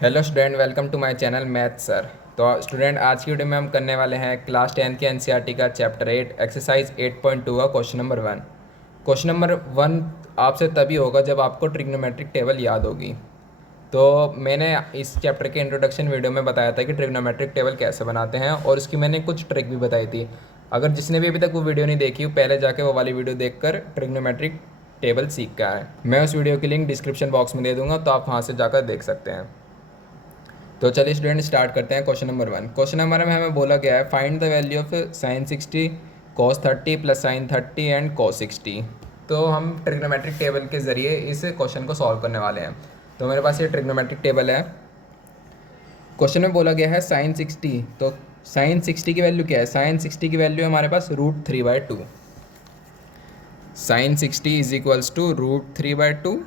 Hello student, welcome to my channel math sir. तो student, आज की वीडियो में हम करने वाले हैं क्लास 10 के एनसीईआरटी का चैप्टर 8 एक्सरसाइज 8.2 का क्वेश्चन नंबर 1। क्वेश्चन नंबर 1 आपसे तभी होगा जब आपको ट्रिग्नोमेट्रिक टेबल याद होगी। तो मैंने इस चैप्टर के इंट्रोडक्शन वीडियो में बताया था कि ट्रिग्नोमेट्रिक टेबल कैसे बनाते हैं और उसकी मैंने कुछ ट्रिक भी बताई थी। अगर जिसने भी अभी तक वो वीडियो नहीं देखी पहले जाके वो वाली वीडियो देखकर ट्रिग्नोमेट्रिक टेबल सीख के आए। मैं उस वीडियो की लिंक डिस्क्रिप्शन बॉक्स में दे दूंगा, तो आप वहाँ से जाकर देख सकते हैं। तो चलिए स्टूडेंट, स्टार्ट करते हैं क्वेश्चन नंबर 1। क्वेश्चन नंबर में हमें बोला गया है find the value of sine 60 cos 30 plus sine 30 and cos 60। तो हम ट्रिग्नोमेट्रिक टेबल के ज़रिए इस क्वेश्चन को सॉल्व करने वाले हैं। तो मेरे पास ये ट्रिग्नोमेट्रिक टेबल है। क्वेश्चन में बोला गया है साइन 60, तो साइन 60 की वैल्यू क्या है? साइन 60 की वैल्यू है हमारे पास √3/2। Sine 60 is equals to √3/2।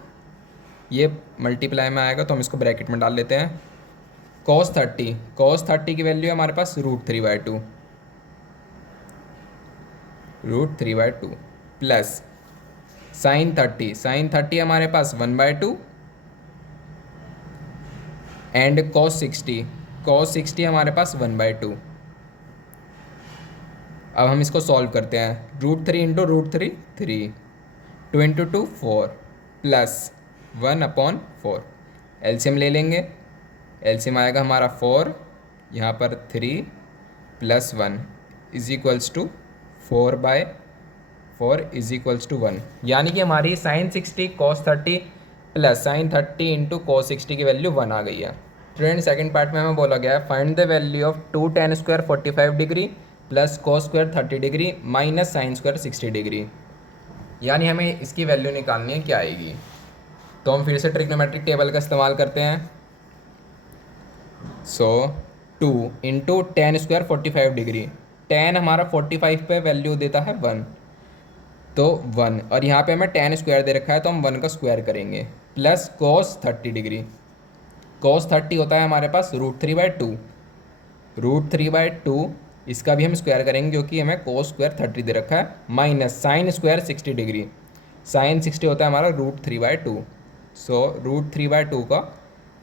ये मल्टीप्लाई में आएगा तो हम इसको ब्रैकेट में डाल लेते हैं। cos 30 की वैल्यू है हमारे पास √3/2। √3/2 प्लस साइन 30 हमारे पास 1/2 एंड cos 60 हमारे पास 1/2। अब हम इसको सॉल्व करते हैं। √3 इंटू √3 3, 2 इंटू 2 4 प्लस 1/4। एलसीएम ले लेंगे। एलसीएम आएगा हमारा 4, यहाँ पर 3 plus 1 is equals to 4/4 is equals to 1। यानी कि हमारी sine 60 cos 30 plus sine 30 into cos 60 की वैल्यू 1 आ गई है। स्टूडेंट, सेकंड पार्ट में हमें बोला गया है find the value of 2 tan square 45 degree plus cos square 30 degree minus sine square 60 degree. यानी हमें इसकी वैल्यू निकालनी है, क्या आएगी। तो हम फिर से ट्रिग्नोमेट्रिक टेबल का इस्तेमाल करते हैं। सो 2 into ten square 45 degree. Ten हमारा 45 पे वैल्यू देता है 1, तो 1, और यहाँ पे हमें टेन स्क्वायर दे रखा है तो हम 1 का स्क्वायर करेंगे। Plus cos 30 degree. कॉस 30 होता है हमारे पास √3/2। √3/2 इसका भी हम स्क्वायर करेंगे क्योंकि हमें कॉस स्क्वायर 30 दे रखा है। Minus sine square 60 degree. Sine 60 होता है हमारा √3/2। सो √3/2 का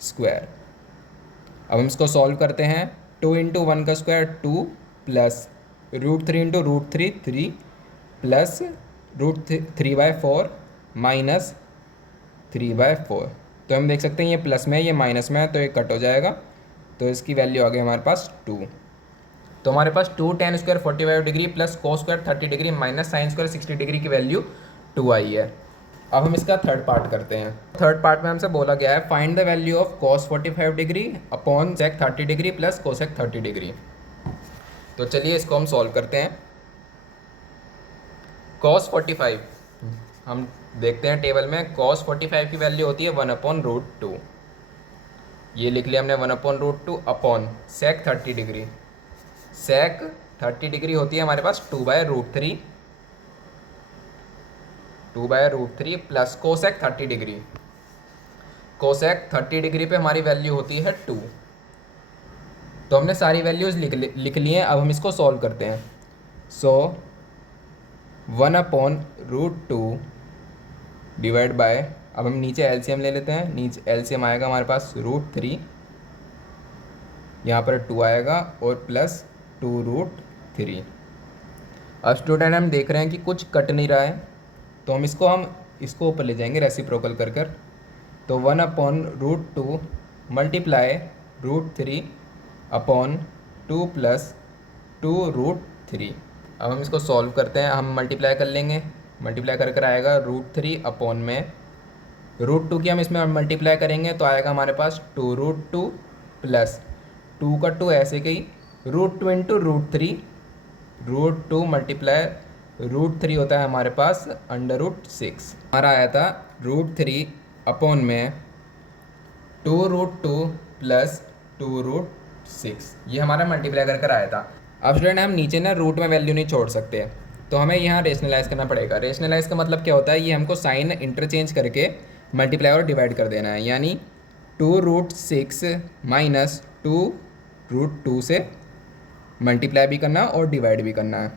स्क्वायर। अब हम इसको सॉल्व करते हैं। 2 इंटू 1 का square 2 plus √3 into √3 3 plus √3/4 minus 3/4। तो हम देख सकते हैं ये प्लस में है ये माइनस में है, तो ये कट हो जाएगा। तो इसकी वैल्यू आ गई हमारे पास 2। तो हमारे पास 2 tan square 45 degree plus cos square 30 degree minus sine square 60 degree की वैल्यू 2 आई है। अब हम इसका थर्ड पार्ट करते हैं। थर्ड पार्ट में हमसे बोला गया है find the value of cos 45 degree upon sec 30 degree plus cosec 30 degree. तो चलिए इसको हम सॉल्व करते हैं। cos 45 हम देखते हैं टेबल में। cos 45 की वैल्यू होती है 1/√2। ये लिख लिया हमने 1/√2 upon sec 30 degree. sec 30 degree होती है हमारे पास 2/√3 plus cosec 30 degree. Cosec 30 degree पे हमारी वैल्यू होती है 2। तो हमने सारी वैल्यूज़ लिख ली हैं। अब हम इसको सॉल्व करते हैं। सो 1/√2 डिवाइड बाय, अब हम नीचे एलसीएम ले लेते हैं। नीचे एलसीएम आएगा हमारे पास √3, यहाँ पर 2 आएगा और प्लस 2√3। अब स्टूडेंट हम देख रहे हैं कि कुछ कट नहीं रहा है, तो हम इसको ऊपर ले जाएंगे रेसिप्रोकल कर कर। तो 1/√2 मल्टीप्लाई √3 अपॉन 2 प्लस 2√3। अब हम इसको सॉल्व करते हैं। हम मल्टीप्लाई कर लेंगे। मल्टीप्लाई कर कर आएगा √3 अपॉन में √2 की हम इसमें मल्टीप्लाई करेंगे तो आएगा हमारे पास 2√2 प्लस 2 का 2 ऐसे ही √2 इंटू √3। √2 मल्टीप्लाई √3 होता है हमारे पास √6। हमारा आया था √3 अपॉन में 2√2 प्लस 2√6। ये हमारा मल्टीप्लाई कर कर आया था। अब स्टूडेंट हम नीचे ना रूट में वैल्यू नहीं छोड़ सकते, तो हमें यहाँ रेशनलाइज करना पड़ेगा। रेशनलाइज का मतलब क्या होता है, ये हमको साइन इंटरचेंज करके मल्टीप्लाई और डिवाइड कर देना है। यानी 2√6 माइनस 2√2 से मल्टीप्लाई भी करना और डिवाइड भी करना है।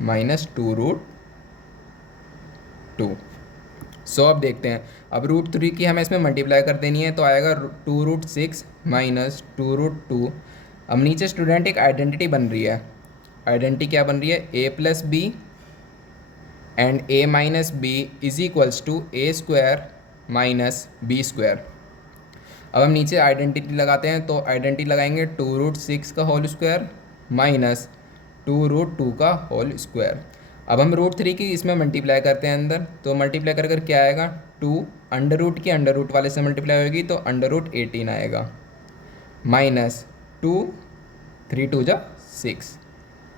-2√2। सो अब देखते हैं, अब √3 की हमें इसमें मल्टीप्लाई कर देनी है, तो आएगा 2√6 माइनस 2√2। अब नीचे स्टूडेंट एक आइडेंटिटी बन रही है, आइडेंटिटी क्या बन रही है, a plus B and a minus B is equals to a square minus B square. अब हम नीचे आइडेंटिटी लगाते हैं, तो आइडेंटिटी लगाएंगे 2√6 का होल स्क्वायर माइनस 2√2 का होल स्क्वायर। अब हम √3 की इसमें मल्टीप्लाई करते हैं अंदर, तो मल्टीप्लाई कर कर क्या आएगा, 2 अंडर रूट की अंडर रूट वाले से मल्टीप्लाई होगी तो √18 आएगा माइनस 2 3 2 जा 6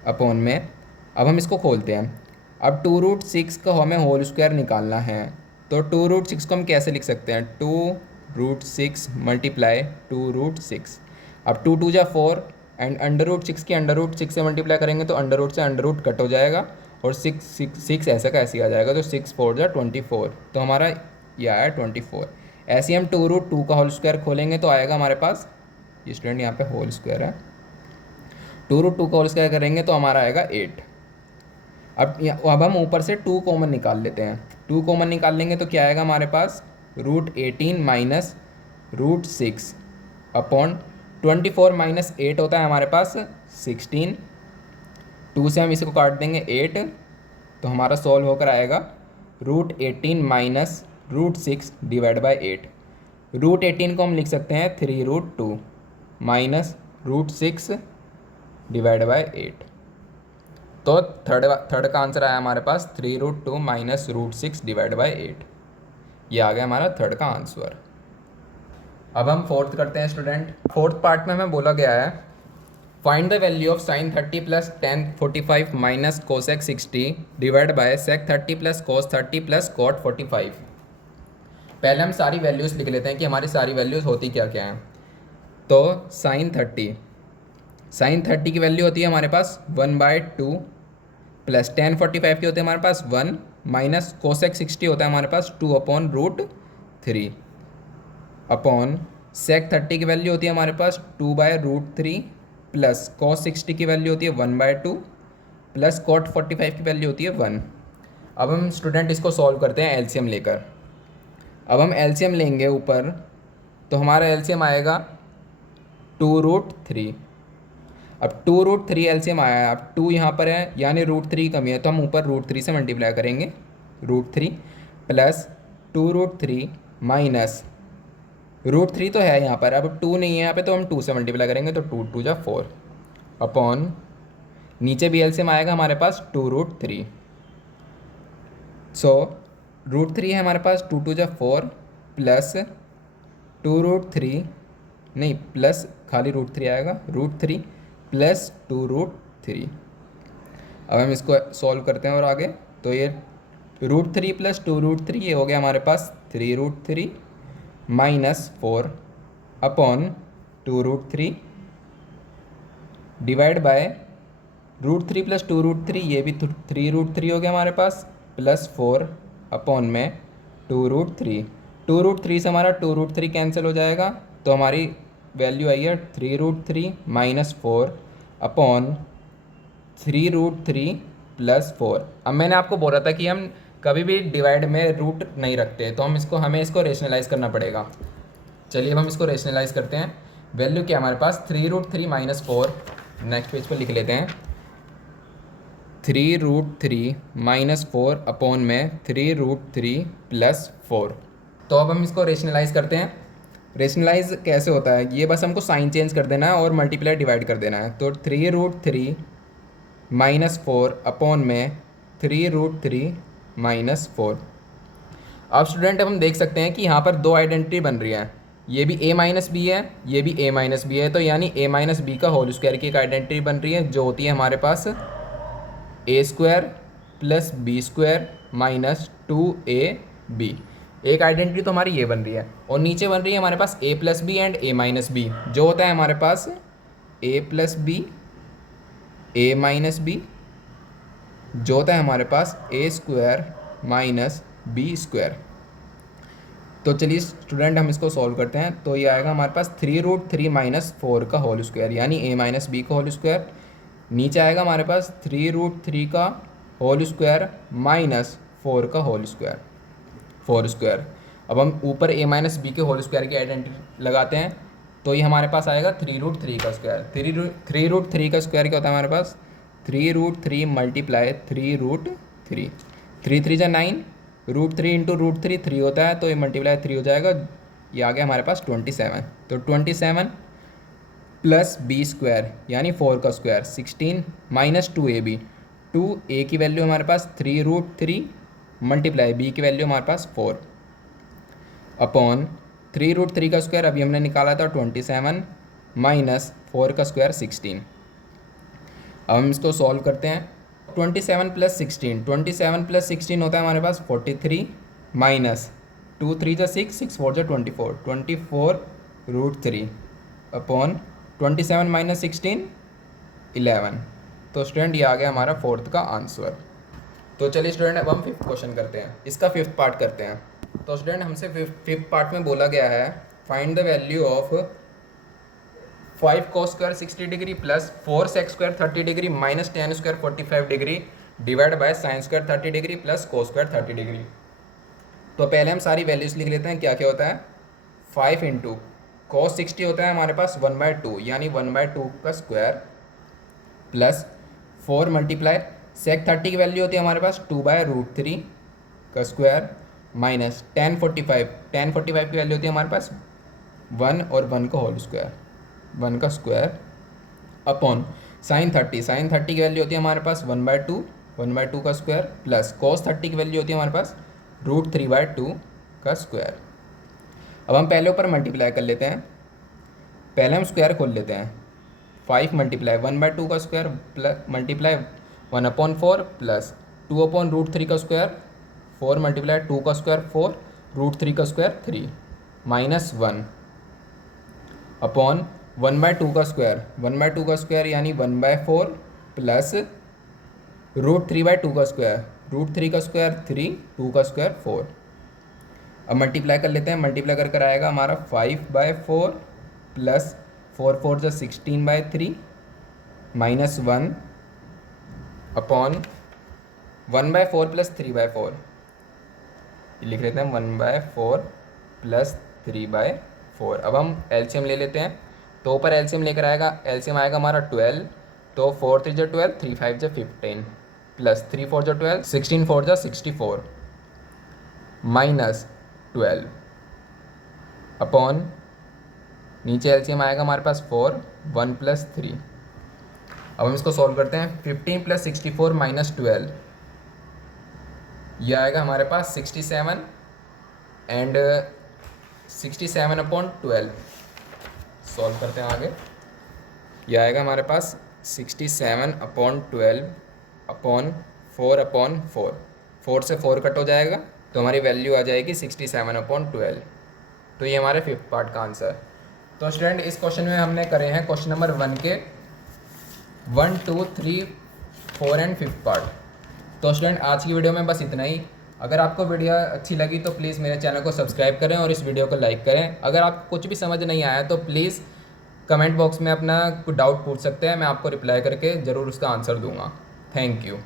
अपॉन में। अब हम इसको खोलते हैं, अब 2√6 का हमें होल स्क्वायर निकालना है, तो 2√6 को हम कैसे लिख सकते हैं, 2√6 मल्टीप्लाई 2√6। अब 2 2 जा 4 एंड √6 की √6 से मल्टीप्लाई करेंगे तो अंडर से अंडर रूट कट हो जाएगा और 6 ऐसा का ऐसे आ जाएगा, तो 6 4 जा 24, तो हमारा यह आया 24। ऐसे ही हम 2√2 का होल स्क्वायर खोलेंगे तो आएगा हमारे पास, ये स्टूडेंट यहाँ पे होल स्क्वायर है, 2√2 का होल स्क्वायर करेंगे तो हमारा आएगा 8। अब हम ऊपर से 2 कॉमन निकाल लेते हैं, 2 कॉमन निकाल लेंगे तो क्या आएगा हमारे पास, √18 माइनस √6 अपॉन 24 माइनस 8 होता है हमारे पास 16। 2 से हम इसको काट देंगे 8, तो हमारा सॉल्व होकर आएगा √18 माइनस √6 डिवाइड बाई 8। √18 को हम लिख सकते हैं 3√2 माइनस √6 डिवाइड बाई 8। तो थर्ड का आंसर आया हमारे पास 3√2 माइनस √6 डिवाइड बाई 8। ये आ गया हमारा थर्ड का आंसर। अब हम फोर्थ करते हैं स्टूडेंट। फोर्थ पार्ट में हमें बोला गया है, find the value of sin 30 plus tan 45 minus cosec 60 divide by sec 30 plus cos 30 plus cot 45। पहले हम सारी वैल्यूज़ लिख लेते हैं कि हमारी सारी वैल्यूज़ होती क्या क्या हैं। तो sin 30 की वैल्यू होती है हमारे पास 1/2 प्लस tan 45 की होती है हमारे पास 1 माइनस cosec 60 होता है हमारे पास 2/√3 अपॉन sec 30 की वैल्यू होती है हमारे पास 2/√3 प्लस cos 60 की वैल्यू होती है 1/2 प्लस cot 45 की वैल्यू होती है 1। अब हम स्टूडेंट इसको सॉल्व करते हैं एलसीएम लेकर। अब हम एलसीएम लेंगे ऊपर, तो हमारा एलसीएम आएगा 2√3। अब 2√3 एलसीएम आया है, अब 2 यहाँ पर है यानी √3 कमी है, तो हम ऊपर √3 से मल्टीप्लाई करेंगे, √3 प्लस 2√3 माइनस √3 तो है यहाँ पर, अब 2 नहीं है यहाँ पे, तो हम 2 से मल्टीप्लाई करेंगे तो 2 2 जा 4 अपॉन नीचे भी एलसीएम आएगा हमारे पास 2√3। सो √3 है हमारे पास 2 2 जा 4 प्लस 2√3 नहीं प्लस खाली √3 आएगा, √3 प्लस 2√3। अब हम इसको सॉल्व करते हैं और आगे, तो ये √3 प्लस 2√3 ये हो गया हमारे पास 3√3 minus 4 upon 2√3 divide by √3 plus 2√3 ये भी 3√3 हो गया हमारे पास प्लस 4 अपॉन में 2√3। 2√3 से हमारा 2√3 कैंसिल हो जाएगा, तो हमारी वैल्यू आई है 3√3 माइनस 4 अपॉन 3√3 प्लस 4। अब मैंने आपको बोला था कि हम कभी भी डिवाइड में रूट नहीं रखते, तो हमें इसको रेशनलाइज करना पड़ेगा। चलिए अब हम इसको रेशनलाइज करते हैं। वैल्यू क्या हमारे पास 3√3 माइनस 4, नेक्स्ट पेज पर लिख लेते हैं 3√3 माइनस 4 अपॉन में 3√3 प्लस 4। तो अब हम इसको रेशनलाइज करते हैं। रेशनलाइज कैसे होता है, ये बस हमको साइन चेंज कर देना है और मल्टीप्लाई डिवाइड कर देना है। तो 3√3 माइनस 4 अपॉन में 3√3 माइनस 4। अब स्टूडेंट अब हम देख सकते हैं कि यहाँ पर दो आइडेंटिटी बन रही है, ये भी a माइनस बी है, ये भी a माइनस बी है, तो यानी a माइनस बी का होल स्क्वायर की एक आइडेंटिटी बन रही है जो होती है हमारे पास a square plus B square minus 2ab। एक आइडेंटिटी तो हमारी ये बन रही है, और नीचे बन रही है हमारे पास a plus B and a minus B, जो होता है हमारे पास a plus B a minus B, जो होता है हमारे पास a square minus B square. तो चलिए स्टूडेंट हम इसको सॉल्व करते हैं। तो ये आएगा हमारे पास 3√3 माइनस 4 का होल स्क्वायर यानी a माइनस बी का होल स्क्वायर, नीचे आएगा हमारे पास 3√3 का होल स्क्वायर माइनस 4 का होल स्क्वायर। 4 स्क्वायर। अब हम ऊपर a माइनस बी के होल स्क्वायर की आइडेंटिटी लगाते हैं, तो ये हमारे पास आएगा 3√3 का स्क्वायर। 3√3 का स्क्वायर क्या होता है हमारे पास, 3√3 मल्टीप्लाई 3√3, 3 3 जा 9, √3 इंटू √3 3 होता है, तो ये मल्टीप्लाई 3 हो जाएगा, ये आ गया हमारे पास 27। तो 27 प्लस बी स्क्वायर यानी 4 का स्क्वायर 16 माइनस 2ab, 2a की वैल्यू हमारे पास 3√3 मल्टीप्लाई बी की वैल्यू हमारे पास 4 अपॉन 3√3 का स्क्वायर अभी हमने निकाला था 27 माइनस 4 का स्क्वायर 16। अब हम इसको सॉल्व करते हैं। 27 प्लस 16, 27 प्लस 16 होता है हमारे पास 43 माइनस 2 3 जा 6, 6 4 जा 24, 24√3 अपॉन 27 माइनस 16 11। तो स्टूडेंट ये आ गया हमारा फोर्थ का आंसर। तो चलिए स्टूडेंट अब हम फिफ्थ क्वेश्चन करते हैं, इसका फिफ्थ पार्ट करते हैं। तो स्टूडेंट हमसे फिफ्थ पार्ट में बोला गया है find the value of 5 cos square 60 degree plus 4 sec square 30 degree minus 10 square 45 degree divide by sine square 30 degree plus cos square 30 degree. तो पहले हम सारी वैल्यूज लिख लेते हैं, क्या क्या होता है। 5 इंटू cos 60 होता है हमारे पास 1/2 यानी 1/2 का स्क्वायर प्लस 4 मल्टीप्लाई sec 30 की वैल्यू होती है हमारे पास 2/√3 का स्क्वायर माइनस 1045 की वैल्यू होती है हमारे पास 1 और 1 का होल स्क्वायर, 1 का स्क्वायर अपॉन साइन 30 की वैल्यू होती है हमारे पास 1/2 का स्क्वायर प्लस cos 30 की वैल्यू होती है हमारे पास √3/2 का स्क्वायर। अब हम पहले ऊपर मल्टीप्लाई कर लेते हैं, पहले हम स्क्वायर खोल लेते हैं। 5 मल्टीप्लाई 1/2 का स्क्वायर प्लस मल्टीप्लाई 1/4 प्लस 2/√3 का स्क्वायर, 4 मल्टीप्लाई 2 का स्क्वायर 4, √3 का स्क्वायर 3 माइनस 1 अपॉन 1/2 का स्क्वायर, 1/2 का स्क्वायर यानी 1/4 प्लस √3/2 का स्क्वायर, √3 का स्क्वायर 3, 2 का स्क्वायर 4। अब मल्टीप्लाई कर लेते हैं, मल्टीप्लाई कर कर आएगा हमारा 5/4 प्लस 4 4 जा 16/3 माइनस 1 अपॉन 1/4 प्लस 3/4, लिख लेते हैं 1/4 प्लस 3/4। अब हम एलसीएम ले लेते हैं, तो ऊपर एलसीएम लेकर आएगा, एलसीएम आएगा हमारा 12, तो 4 3 जा 12, 3 5 जा 15 प्लस 3 4 जा 12, 16 4 जा 64 माइनस 12 अपॉन नीचे एलसीएम आएगा हमारे पास 4 1 प्लस 3। अब हम इसको सॉल्व करते हैं। 15 प्लस 64 माइनस 12, यह आएगा हमारे पास 67 एंड 67/12। सॉल्व करते हैं आगे, यह आएगा हमारे पास 67/12 अपॉन 4/4, 4 से 4 कट हो जाएगा, तो हमारी वैल्यू आ जाएगी 67/12। तो ये हमारे फिफ्थ पार्ट का आंसर। तो स्टूडेंट इस क्वेश्चन में हमने करे हैं क्वेश्चन नंबर 1 के 1 2 3 4 एंड 5th पार्ट। तो स्टूडेंट आज की वीडियो में बस इतना ही। अगर आपको वीडियो अच्छी लगी तो प्लीज़ मेरे चैनल को सब्सक्राइब करें और इस वीडियो को लाइक करें। अगर आपको कुछ भी समझ नहीं आया तो प्लीज़ कमेंट बॉक्स में अपना डाउट पूछ सकते हैं, मैं आपको रिप्लाई करके ज़रूर उसका आंसर दूंगा। Thank you.